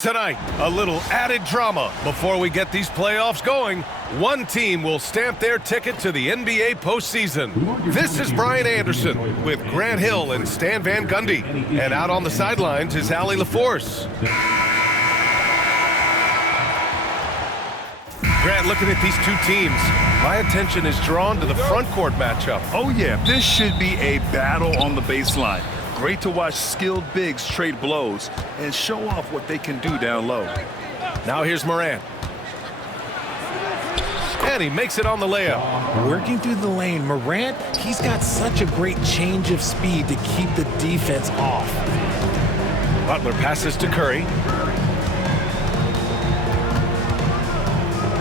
Tonight, a little added drama. Before we get these playoffs going, one team will stamp their ticket to the NBA postseason. This is Brian Anderson with Grant Hill and Stan Van Gundy. And out on the sidelines is Allie LaForce. Grant, looking at these two teams, my attention is drawn to the front court matchup. Oh yeah, this should be a battle on the baseline. Great to watch skilled bigs trade blows and show off what they can do down low. Now here's Morant. And he makes it on the layup. Working through the lane, Morant, he's got such a great change of speed to keep the defense off. Butler passes to Curry.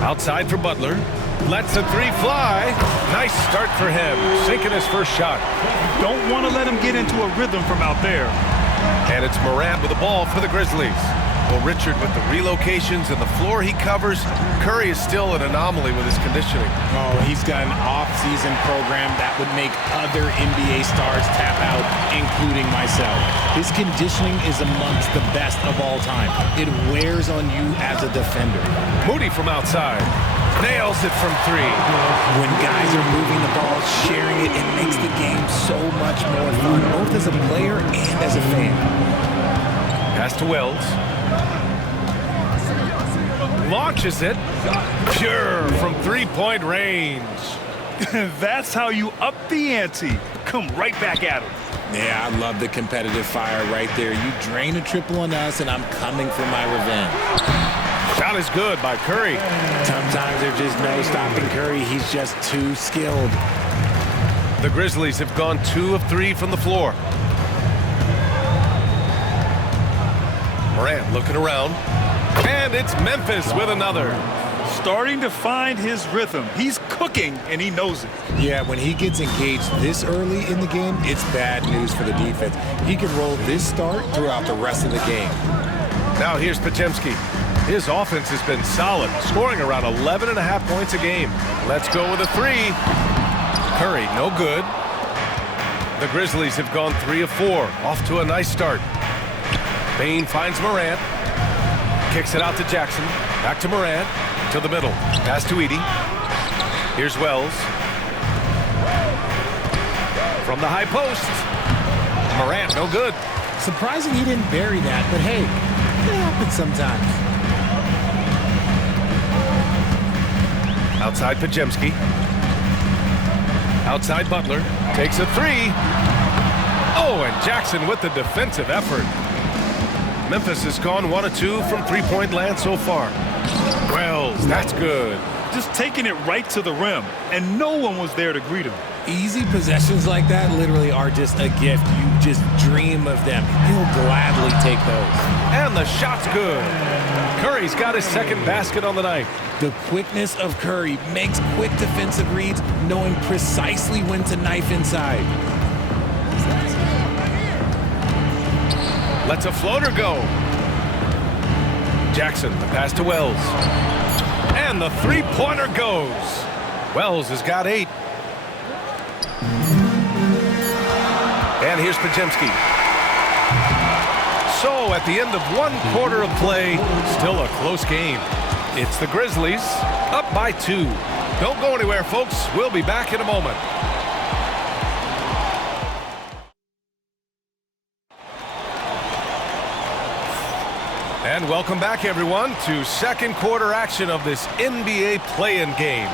Outside for Butler. Lets the three fly. Nice start for him, sinking his first shot. Don't want to let him get into a rhythm from out there. And it's Morant with the ball for the Grizzlies. Well, Richard, with the relocations and the floor he covers, Curry is still an anomaly with his conditioning. Oh, he's got an off-season program that would make other NBA stars tap out, including myself. His conditioning is amongst the best of all time. It wears on you as a defender. Moody from outside. Nails it from three. When guys are moving the ball, sharing it, it makes the game so much more fun, both as a player and as a fan. Pass to Wells. Launches it. Pure from three-point range. That's how you up the ante. Come right back at him. Yeah, I love the competitive fire right there. You drain a triple on us, and I'm coming for my revenge. Shot is good by Curry. Sometimes there's just no stopping Curry. He's just too skilled. The Grizzlies have gone 2 of 3 from the floor. Morant looking around. And it's Memphis with another. Starting to find his rhythm. He's cooking, and he knows it. Yeah, when he gets engaged this early in the game, it's bad news for the defense. He can roll this start throughout the rest of the game. Now here's Podziemski. His offense has been solid, scoring around 11.5 points a game. Let's go with a three. Curry, no good. The Grizzlies have gone 3 of 4, off to a nice start. Bain finds Morant. Kicks it out to Jackson. Back to Morant. To the middle. Pass to Edey. Here's Wells. From the high post. Morant, no good. Surprising he didn't bury that, but hey, it happens sometimes. Outside Podziemski. Outside Butler. Takes a three. Oh, and Jackson with the defensive effort. Memphis has gone 1 of 2 from three-point land so far. Wells, that's good. Just taking it right to the rim, and no one was there to greet him. Easy possessions like that literally are just a gift. You just dream of them. He'll gladly take those. And the shot's good. Curry's got his second basket on the night. The quickness of Curry makes quick defensive reads, knowing precisely when to knife inside. Lets a floater go. Jackson, the pass to Wells. And the three-pointer goes. Wells has got 8. And here's Podziemski. So at the end of 1 quarter of play, still a close game. It's the Grizzlies up by 2. Don't go anywhere, folks. We'll be back in a moment. And welcome back, everyone, to second quarter action of this NBA play-in game.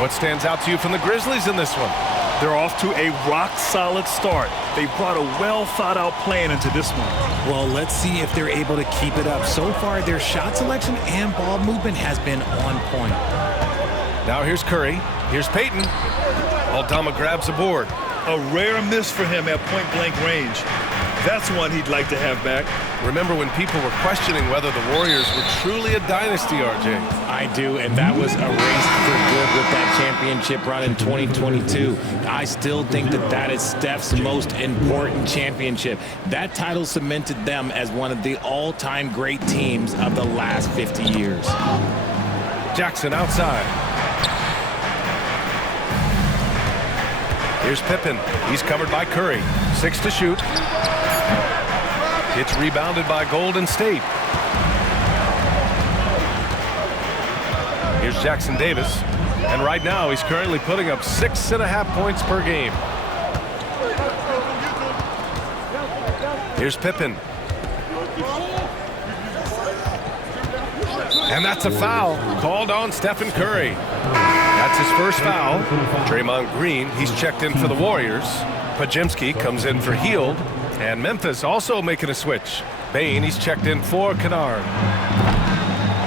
What stands out to you from the Grizzlies in this one? They're off to a rock-solid start. They brought a well-thought-out plan into this one. Well, let's see if they're able to keep it up. So far, their shot selection and ball movement has been on point. Now here's Curry. Here's Payton. Aldama grabs a board. A rare miss for him at point-blank range. That's one he'd like to have back. Remember when people were questioning whether the Warriors were truly a dynasty, RJ? I do, and that was a race for good with that championship run in 2022. I still think that is Steph's most important championship. That title cemented them as one of the all-time great teams of the last 50 years. Jackson outside. Here's Pippen. He's covered by Curry. 6 to shoot. It's rebounded by Golden State. Here's Jackson Davis. And right now, he's currently putting up 6.5 points per game. Here's Pippen. And that's a foul called on Stephen Curry. That's his first foul. Draymond Green, he's checked in for the Warriors. Podziemski comes in for Hield. And Memphis also making a switch. Bane, he's checked in for Kennard.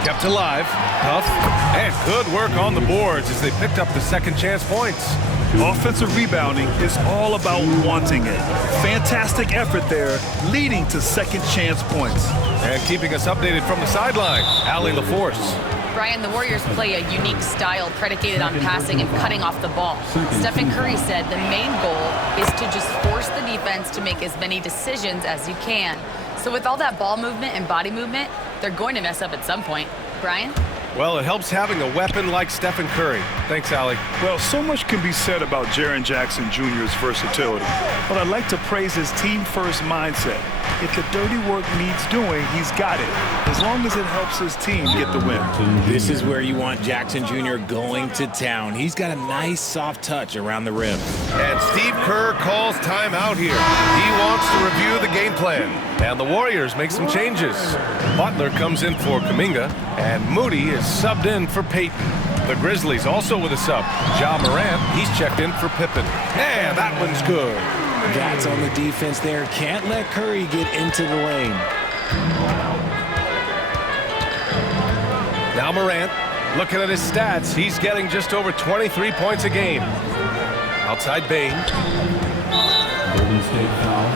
Kept alive. Huff. And good work on the boards as they picked up the second chance points. Offensive rebounding is all about wanting it. Fantastic effort there, leading to second chance points. And keeping us updated from the sideline, Allie LaForce. Brian, the Warriors play a unique style predicated on passing and cutting off the ball. Stephen Curry said the main goal is to just force the defense to make as many decisions as you can. So with all that ball movement and body movement, they're going to mess up at some point. Brian? Well, it helps having a weapon like Stephen Curry. Thanks, Allie. Well, so much can be said about Jaren Jackson Jr.'s versatility, but I'd like to praise his team-first mindset. If the dirty work needs doing, he's got it, as long as it helps his team get the win. This is where you want Jackson Jr. going to town. He's got a nice soft touch around the rim. And Steve Kerr calls timeout here. He wants to review the game plan. And the Warriors make some changes. Butler comes in for Kuminga, and Moody is subbed in for Payton. The Grizzlies also with a sub. Ja Morant, he's checked in for Pippen. And that one's good. That's on the defense there. Can't let Curry get into the lane. Now Morant, looking at his stats, he's getting just over 23 points a game. Outside Bane. Golden State foul.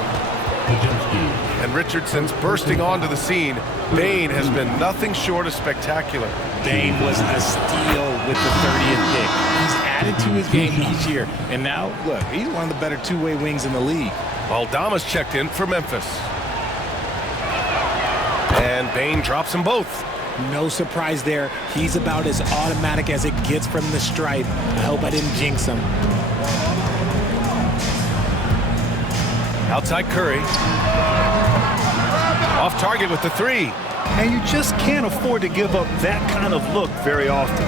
Podziemski. And Richardson's bursting onto the scene. Bane has been nothing short of spectacular. Bane was a steal with the 30th pick. He's added to his game each year. And now, look, he's one of the better two-way wings in the league. Aldama's checked in for Memphis. And Bane drops them both. No surprise there. He's about as automatic as it gets from the stripe. I hope I didn't jinx him. Outside Curry. Off target with the three. And you just can't afford to give up that kind of look very often.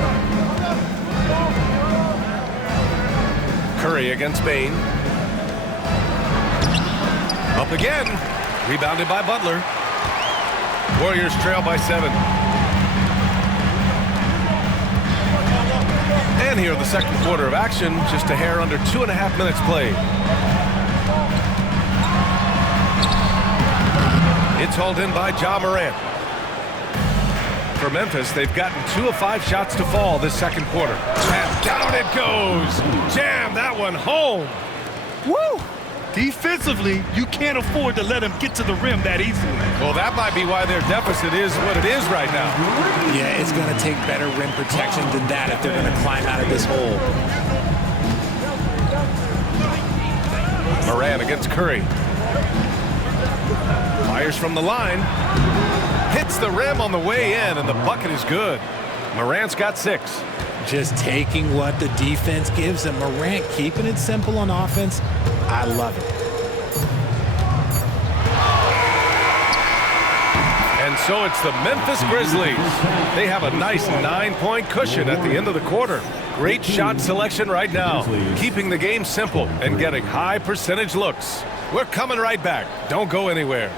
Curry against Bane. Up again. Rebounded by Butler. Warriors trail by 7. And here in the second quarter of action, just a hair under 2.5 minutes played. It's hauled in by Ja Morant. For Memphis, they've gotten 2 of 5 shots to fall this second quarter. And down it goes. Jam that one home. Woo! Defensively, you can't afford to let him get to the rim that easily. Well, that might be why their deficit is what it is right now. Yeah, it's going to take better rim protection than that if they're going to climb out of this hole. Morant against Curry. Fires from the line. Hits the rim on the way in, and the bucket is good. Morant's got 6. Just taking what the defense gives him. Morant keeping it simple on offense. I love it. And so it's the Memphis Grizzlies. They have a nice 9-point cushion at the end of the quarter. Great shot selection right now, keeping the game simple and getting high percentage looks. We're coming right back. Don't go anywhere.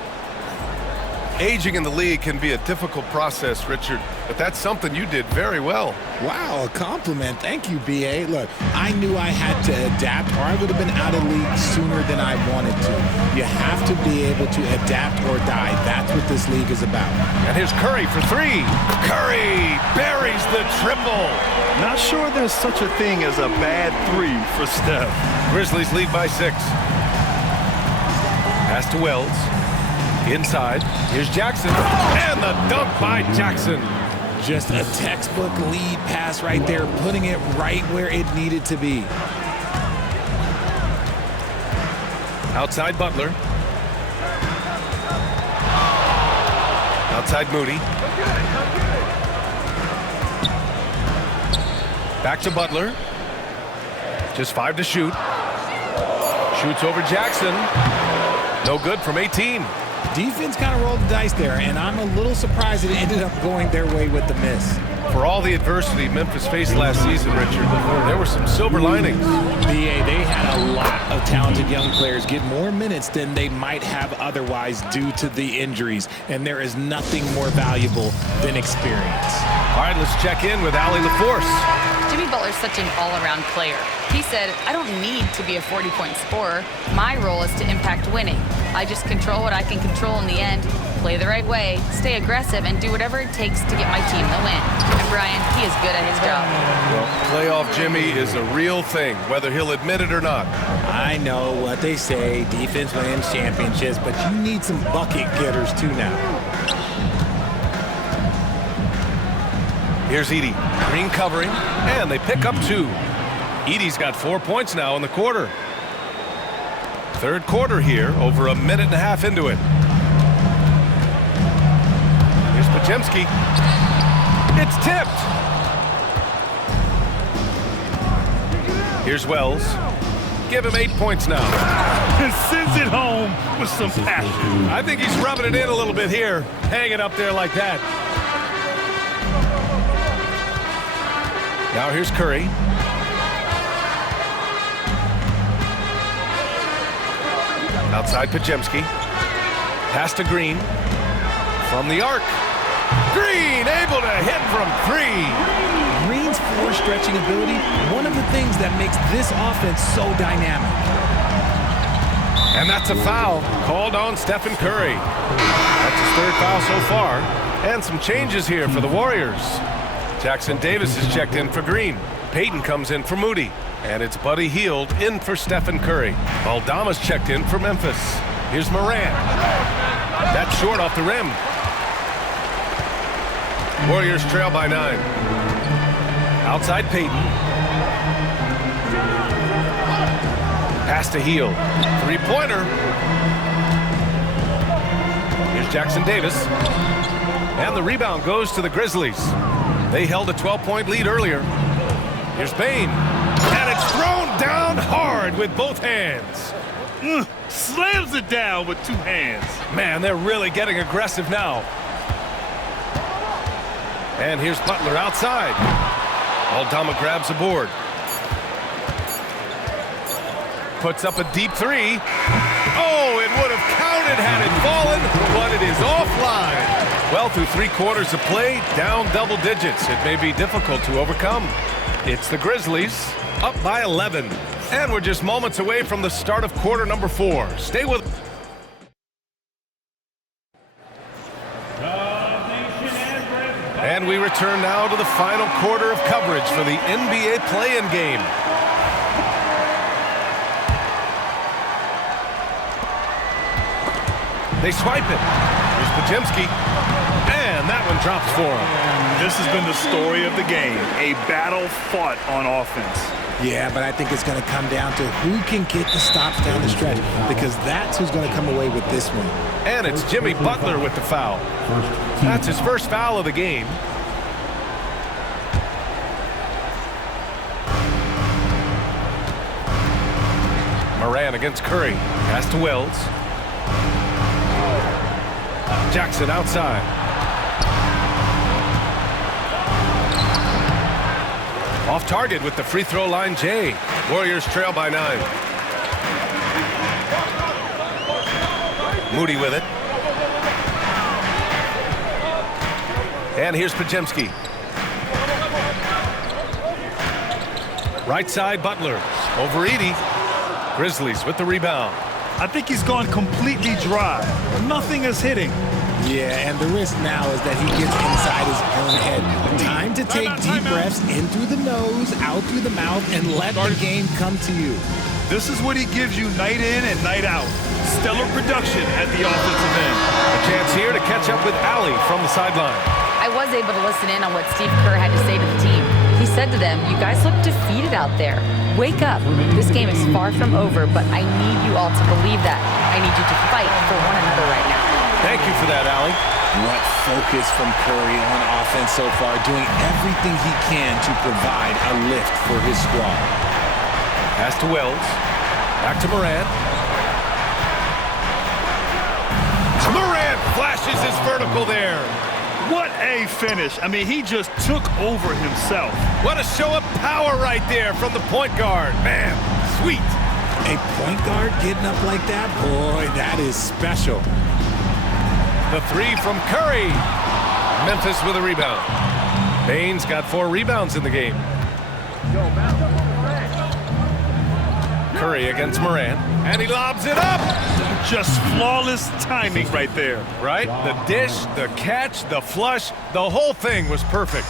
Aging in the league can be a difficult process, Richard, but that's something you did very well. Wow, a compliment. Thank you, B.A. Look, I knew I had to adapt or I would have been out of league sooner than I wanted to. You have to be able to adapt or die. That's what this league is about. And here's Curry for 3. Curry buries the triple. Not sure there's such a thing as a bad 3 for Steph. Grizzlies lead by 6. Pass to Wells. Inside, here's Jackson, and the dunk by Jackson. Just a textbook lead pass right there, putting it right where it needed to be. Outside Butler. Outside Moody. Back to Butler. Just 5 to shoot. Shoots over Jackson. No good from 18. Defense kind of rolled the dice there, and I'm a little surprised it ended up going their way with the miss. For all the adversity Memphis faced last season, Richard, there were some silver linings. BA, they had a lot of talented young players get more minutes than they might have otherwise due to the injuries, and there is nothing more valuable than experience. All right, let's check in with Allie LaForce. Jimmy Butler's such an all-around player. He said, I don't need to be a 40-point scorer. My role is to impact winning. I just control what I can control in the end, play the right way, stay aggressive, and do whatever it takes to get my team the win. And Brian, he is good at his job. Well, playoff Jimmy is a real thing, whether he'll admit it or not. I know what they say, defense wins championships, but you need some bucket getters too now. Here's Edey. Green covering, and they pick up 2. Edey's got 4 points now in the quarter. Third quarter here, over a minute and a half into it. Here's Podziemski. It's tipped. Here's Wells. Give him 8 points now. And sends it home with some passion. I think he's rubbing it in a little bit here, hanging up there like that. Now here's Curry. Outside Podziemski. Pass to Green. From the arc. Green able to hit from 3. Green's floor stretching ability, one of the things that makes this offense so dynamic. And that's a foul called on Stephen Curry. That's his 3rd foul so far. And some changes here for the Warriors. Jackson Davis is checked in for Green. Payton comes in for Moody. And it's Buddy Hield in for Stephen Curry. Aldama's checked in for Memphis. Here's Morant. That's short off the rim. Warriors trail by 9. Outside Payton. Pass to Hield. 3-pointer. Here's Jackson Davis. And the rebound goes to the Grizzlies. They held a 12-point lead earlier. Here's Bane. And it's thrown down hard with both hands. Slams it down with 2 hands. Man, they're really getting aggressive now. And here's Butler outside. Aldama grabs a board. Puts up a deep 3. Oh, it would have counted had it fallen, but it is offline. Well, through 3 quarters of play, down double digits. It may be difficult to overcome. It's the Grizzlies, up by 11. And we're just moments away from the start of quarter number 4. Stay with... And we return now to the final quarter of coverage for the NBA play-in game. They swipe it. Here's Podziemski. And that one drops for him. This has been the story of the game. A battle fought on offense. Yeah, but I think it's going to come down to who can get the stops down the stretch, because that's who's going to come away with this one. And it's Jimmy Butler with the foul. That's his first foul of the game. Morant against Curry. Pass to Wells. Jackson outside. Off target with the free throw line, Jay. Warriors trail by 9. Moody with it. And here's Podziemski. Right side, Butler. Over Edey. Grizzlies with the rebound. I think he's gone completely dry. Nothing is hitting. Yeah, and the risk now is that he gets inside his own head. Time to take deep breaths in through the nose, out through the mouth, and let the game come to you. This is what he gives you night in and night out. Stellar production at the offensive end. A chance here to catch up with Allie from the sideline. I was able to listen in on what Steve Kerr had to say to the team. He said to them, you guys look defeated out there. Wake up. This game is far from over, but I need you all to believe that. I need you to fight for one another right now. Thank you for that, Allie. What focus from Curry on offense so far, doing everything he can to provide a lift for his squad. Pass to Wells. Back to Morant. Morant flashes his vertical there. What a finish. I mean, he just took over himself. What a show of power right there from the point guard. Man, sweet. A point guard getting up like that? Boy, that is special. The three from Curry. Memphis with a rebound. Baines got 4 rebounds in the game. Curry against Morant, and he lobs it up. Just flawless timing right there. Right? The dish, the catch, the flush, the whole thing was perfect.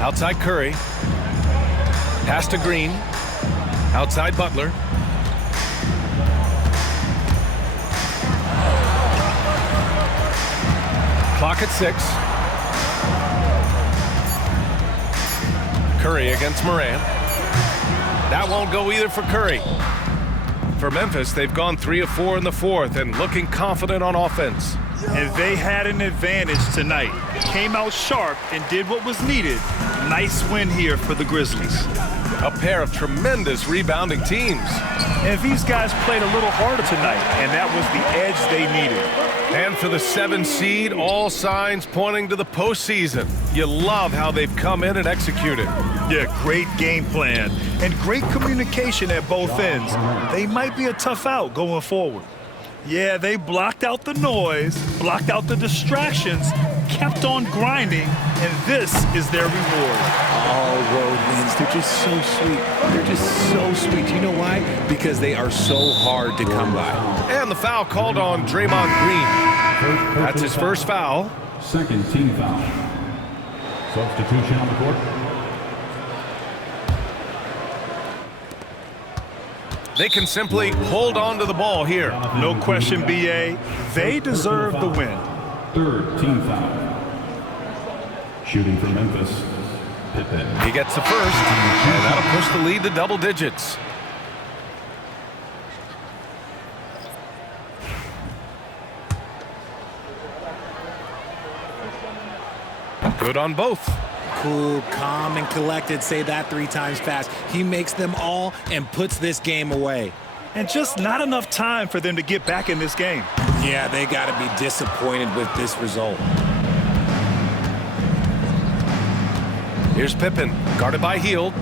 Outside Curry. Pass to Green. Outside Butler. Clock at 6. Curry against Morant. That won't go either for Curry. For Memphis, they've gone 3 of 4 in the fourth and looking confident on offense. And they had an advantage tonight. Came out sharp and did what was needed. Nice win here for the Grizzlies. A pair of tremendous rebounding teams. And these guys played a little harder tonight, and that was the edge they needed. And for the 7 seed, all signs pointing to the postseason. You love how they've come in and executed. Yeah, great game plan and great communication at both ends. They might be a tough out going forward. Yeah, they blocked out the noise, blocked out the distractions, kept on grinding, and this is their reward. All road wins. They're just so sweet. They're just so sweet. You know why? Because they are so hard to come by. And the foul called on Draymond Green. That's his first foul. Second team foul. Substitution on the court. They can simply hold on to the ball here. No question, B.A. They deserve the win. Third team foul. Shooting for Memphis. Pippen. He gets the first, and that'll push the lead to double digits. Good on both. Cool, calm, and collected. Say that 3 times fast. He makes them all and puts this game away. And just not enough time for them to get back in this game. Yeah, they got to be disappointed with this result. Here's Pippen, guarded by Hield.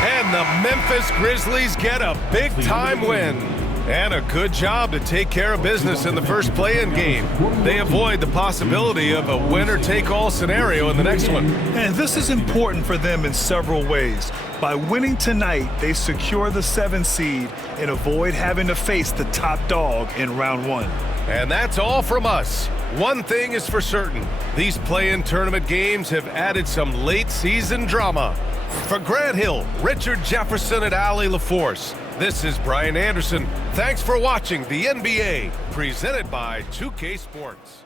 And the Memphis Grizzlies get a big-time win. And a good job to take care of business in the first play-in game. They avoid the possibility of a winner-take-all scenario in the next one. And this is important for them in several ways. By winning tonight, they secure the 7 seed and avoid having to face the top dog in round 1. And that's all from us. One thing is for certain. These play-in tournament games have added some late-season drama. For Grant Hill, Richard Jefferson, and Allie LaForce, this is Brian Anderson. Thanks for watching the NBA, presented by 2K Sports.